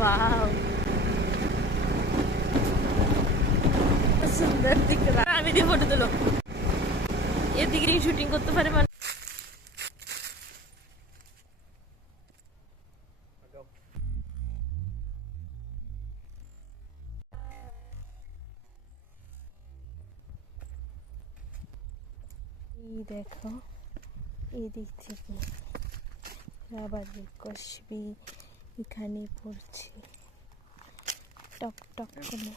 वाव सुंदर दिख रहा है। আমি দিয়ে ফটো তুলো এদিকে শুটিং করতে পারে মানে এই দেখো এদিক থেকে রাবারের কসবি এখানে পড়ছে টক টক করে।